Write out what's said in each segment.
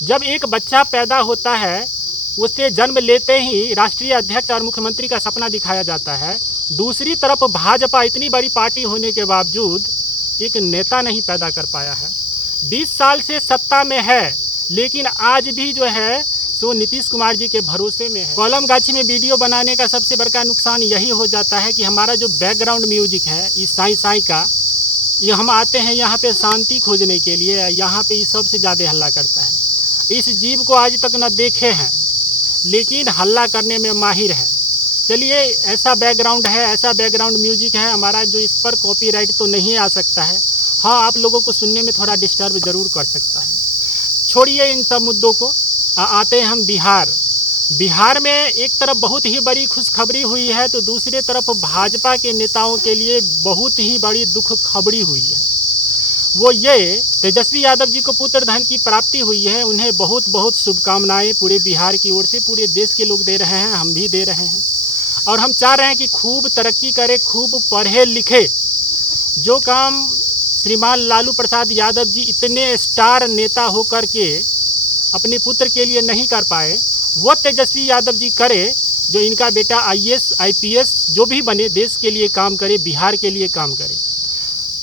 जब एक बच्चा पैदा होता है उसे जन्म लेते ही राष्ट्रीय अध्यक्ष और मुख्यमंत्री का सपना दिखाया जाता है। दूसरी तरफ भाजपा इतनी बड़ी पार्टी होने के बावजूद एक नेता नहीं पैदा कर पाया है। 20 साल से सत्ता में है, लेकिन आज भी जो है तो नीतीश कुमार जी के भरोसे में है। कॉलम गाछी में वीडियो बनाने का सबसे बड़ा नुकसान यही हो जाता है कि हमारा जो बैकग्राउंड म्यूजिक है इस साई साई का, ये हम आते हैं यहाँ पे शांति खोजने के लिए, यहाँ पे ये सबसे ज़्यादा हल्ला करता है। इस जीव को आज तक न देखे हैं, लेकिन हल्ला करने में माहिर है। चलिए, ऐसा बैकग्राउंड है, ऐसा बैकग्राउंड म्यूजिक है हमारा जो इस पर कॉपीराइट तो नहीं आ सकता है। हाँ, आप लोगों को सुनने में थोड़ा डिस्टर्ब ज़रूर कर सकता है। छोड़िए इन सब मुद्दों को, आते हैं हम बिहार। बिहार में एक तरफ बहुत ही बड़ी खुशखबरी हुई है तो दूसरी तरफ भाजपा के नेताओं के लिए बहुत ही बड़ी दुख खबरी हुई है। वो ये तेजस्वी यादव जी को पुत्र धन की प्राप्ति हुई है। उन्हें बहुत बहुत शुभकामनाएं पूरे बिहार की ओर से पूरे देश के लोग दे रहे हैं, हम भी दे रहे हैं। और हम चाह रहे हैं कि खूब तरक्की करे, खूब पढ़े लिखे। जो काम श्रीमान लालू प्रसाद यादव जी इतने स्टार नेता होकर के अपने पुत्र के लिए नहीं कर पाए, वो तेजस्वी यादव जी करे। जो इनका बेटा IAS IPS जो भी बने, देश के लिए काम करे, बिहार के लिए काम करे।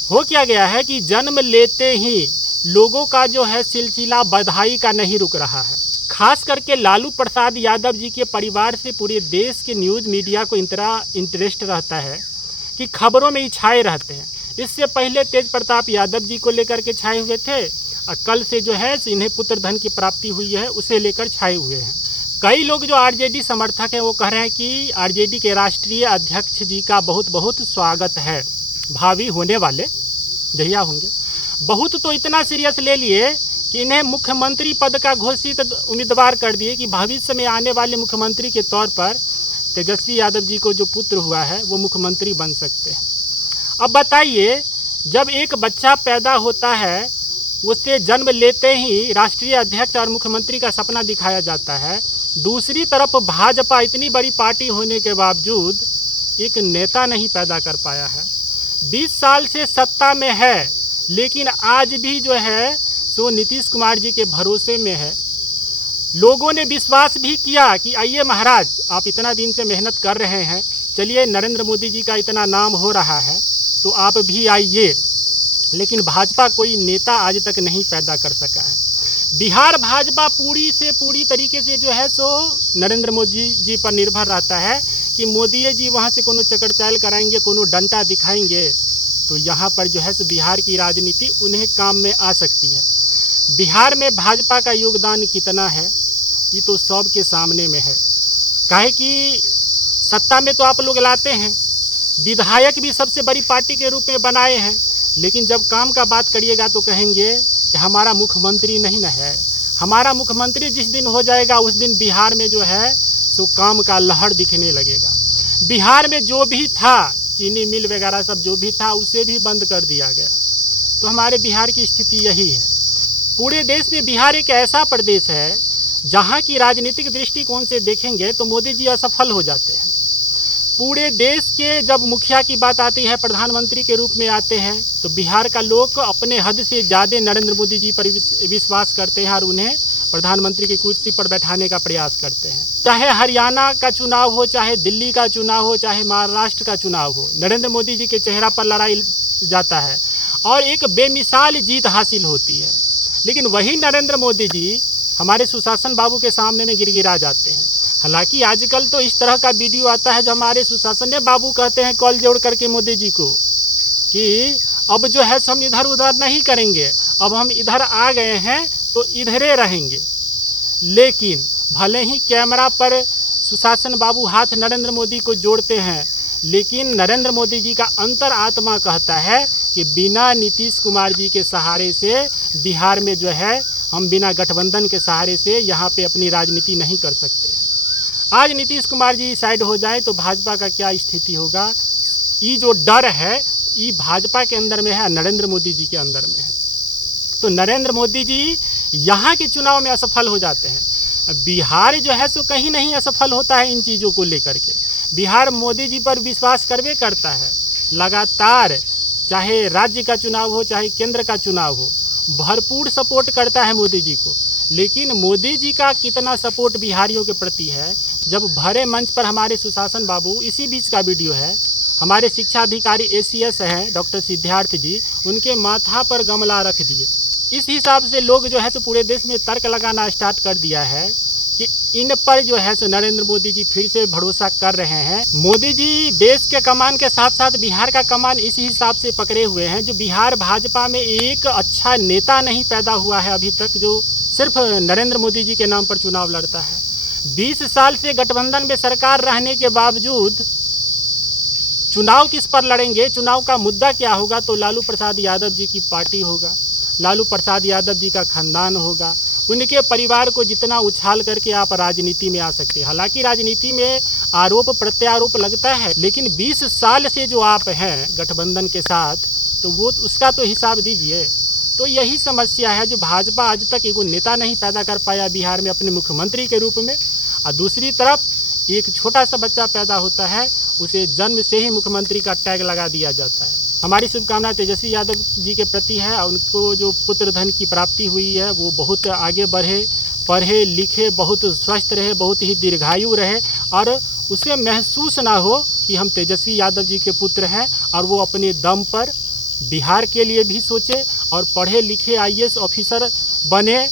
हो क्या गया है कि जन्म लेते ही लोगों का जो है सिलसिला बधाई का नहीं रुक रहा है। खास करके लालू प्रसाद यादव जी के परिवार से पूरे देश के न्यूज़ मीडिया को इतना इंटरेस्ट रहता है कि खबरों में ही छाए रहते हैं। इससे पहले तेज प्रताप यादव जी को लेकर के छाए हुए थे, और कल से जो है इन्हें पुत्र धन की प्राप्ति हुई है उसे लेकर छाए हुए हैं। कई लोग जो RJD समर्थक हैं वो कह रहे हैं कि RJD के राष्ट्रीय अध्यक्ष जी का बहुत बहुत स्वागत है, भावी होने वाले जहिया होंगे। बहुत तो इतना सीरियस ले लिए कि इन्हें मुख्यमंत्री पद का घोषित उम्मीदवार कर दिए कि भविष्य में आने वाले मुख्यमंत्री के तौर पर तेजस्वी यादव जी को जो पुत्र हुआ है वो मुख्यमंत्री बन सकते हैं। अब बताइए, जब एक बच्चा पैदा होता है उसे जन्म लेते ही राष्ट्रीय अध्यक्ष और मुख्यमंत्री का सपना दिखाया जाता है। दूसरी तरफ भाजपा इतनी बड़ी पार्टी होने के बावजूद एक नेता नहीं पैदा कर पाया है। 20 साल से सत्ता में है, लेकिन आज भी जो है सो नीतीश कुमार जी के भरोसे में है। लोगों ने विश्वास भी किया कि आइए महाराज, आप इतना दिन से मेहनत कर रहे हैं, चलिए नरेंद्र मोदी जी का इतना नाम हो रहा है तो आप भी आइए। लेकिन भाजपा कोई नेता आज तक नहीं पैदा कर सका है। बिहार भाजपा पूरी से पूरी तरीके से जो है सो नरेंद्र मोदी जी पर निर्भर रहता है कि मोदी जी वहाँ से कोनो चकड़चाल कराएंगे, कोनो डंटा दिखाएंगे तो यहाँ पर जो है सो बिहार की राजनीति उन्हें काम में आ सकती है। बिहार में भाजपा का योगदान कितना है ये तो सबके सामने में है। काहे कि सत्ता में तो आप लोग लाते हैं, विधायक भी सबसे बड़ी पार्टी के रूप में बनाए हैं, लेकिन जब काम का बात करिएगा तो कहेंगे कि हमारा मुख्यमंत्री नहीं ना है। हमारा मुख्यमंत्री जिस दिन हो जाएगा उस दिन बिहार में जो है सो काम का लहर दिखने लगेगा। बिहार में जो भी था, चीनी मिल वगैरह सब जो भी था उसे भी बंद कर दिया गया। तो हमारे बिहार की स्थिति यही है। पूरे देश में बिहार एक ऐसा प्रदेश है जहाँ की राजनीतिक दृष्टिकोण से देखेंगे तो मोदी जी असफल हो जाते हैं। पूरे देश के जब मुखिया की बात आती है, प्रधानमंत्री के रूप में आते हैं, तो बिहार का लोग अपने हद से ज़्यादा नरेंद्र मोदी जी पर विश्वास करते हैं और उन्हें प्रधानमंत्री की कुर्सी पर बैठाने का प्रयास करते हैं। चाहे हरियाणा का चुनाव हो, चाहे दिल्ली का चुनाव हो, चाहे महाराष्ट्र का चुनाव हो, नरेंद्र मोदी जी के चेहरा पर लड़ाई जाता है और एक बेमिसाल जीत हासिल होती है। लेकिन वही नरेंद्र मोदी जी हमारे सुशासन बाबू के सामने में गिड़गिड़ा जाते हैं। हालांकि आजकल तो इस तरह का वीडियो आता है जो हमारे सुशासन बाबू कहते हैं कॉल जोड़ करके मोदी जी को कि अब जो है हम इधर उधर नहीं करेंगे, अब हम इधर आ गए हैं तो इधरे रहेंगे। लेकिन भले ही कैमरा पर सुशासन बाबू हाथ नरेंद्र मोदी को जोड़ते हैं, लेकिन नरेंद्र मोदी जी का अंतर आत्मा कहता है कि बिना नीतीश कुमार जी के सहारे से बिहार में जो है हम बिना गठबंधन के सहारे से यहाँ पे अपनी राजनीति नहीं कर सकते। आज नीतीश कुमार जी साइड हो जाए तो भाजपा का क्या स्थिति होगा, ये जो डर है ये भाजपा के अंदर में है, नरेंद्र मोदी जी के अंदर में है। तो नरेंद्र मोदी जी यहाँ के चुनाव में असफल हो जाते हैं। बिहार जो है सो कहीं नहीं असफल होता है इन चीज़ों को लेकर के। बिहार मोदी जी पर विश्वास करवे करता है लगातार, चाहे राज्य का चुनाव हो चाहे केंद्र का चुनाव हो, भरपूर सपोर्ट करता है मोदी जी को। लेकिन मोदी जी का कितना सपोर्ट बिहारियों के प्रति है, जब भरे मंच पर हमारे सुशासन बाबू, इसी बीच का वीडियो है, हमारे शिक्षा अधिकारी ACS हैं डॉक्टर सिद्धार्थ जी, उनके माथा पर गमला रख दिए। इस हिसाब से लोग जो है तो पूरे देश में तर्क लगाना स्टार्ट कर दिया है कि इन पर जो है सो नरेंद्र मोदी जी फिर से भरोसा कर रहे हैं। मोदी जी देश के कमान के साथ साथ बिहार का कमान इस हिसाब से पकड़े हुए हैं, जो बिहार भाजपा में एक अच्छा नेता नहीं पैदा हुआ है अभी तक, जो सिर्फ नरेंद्र मोदी जी के नाम पर चुनाव लड़ता है। 20 साल से गठबंधन में सरकार रहने के बावजूद चुनाव किस पर लड़ेंगे, चुनाव का मुद्दा क्या होगा, तो लालू प्रसाद यादव जी की पार्टी होगा, लालू प्रसाद यादव जी का खानदान होगा, उनके परिवार को जितना उछाल करके आप राजनीति में आ सकते हैं। हालांकि राजनीति में आरोप प्रत्यारोप लगता है, लेकिन 20 साल से जो आप हैं गठबंधन के साथ, तो वो उसका तो हिसाब दीजिए। तो यही समस्या है जो भाजपा आज तक एगो नेता नहीं पैदा कर पाया बिहार में अपने मुख्यमंत्री के रूप में, और दूसरी तरफ एक छोटा सा बच्चा पैदा होता है, उसे जन्म से ही मुख्यमंत्री का टैग लगा दिया जाता है। हमारी शुभकामना तेजस्वी यादव जी के प्रति है, और उनको जो पुत्र धन की प्राप्ति हुई है वो बहुत आगे बढ़े, पढ़े लिखे, बहुत स्वस्थ रहे, बहुत ही दीर्घायु रहे, और उसे महसूस ना हो कि हम तेजस्वी यादव जी के पुत्र हैं, और वो अपने दम पर बिहार के लिए भी सोचे और पढ़े लिखे IAS ऑफिसर बने।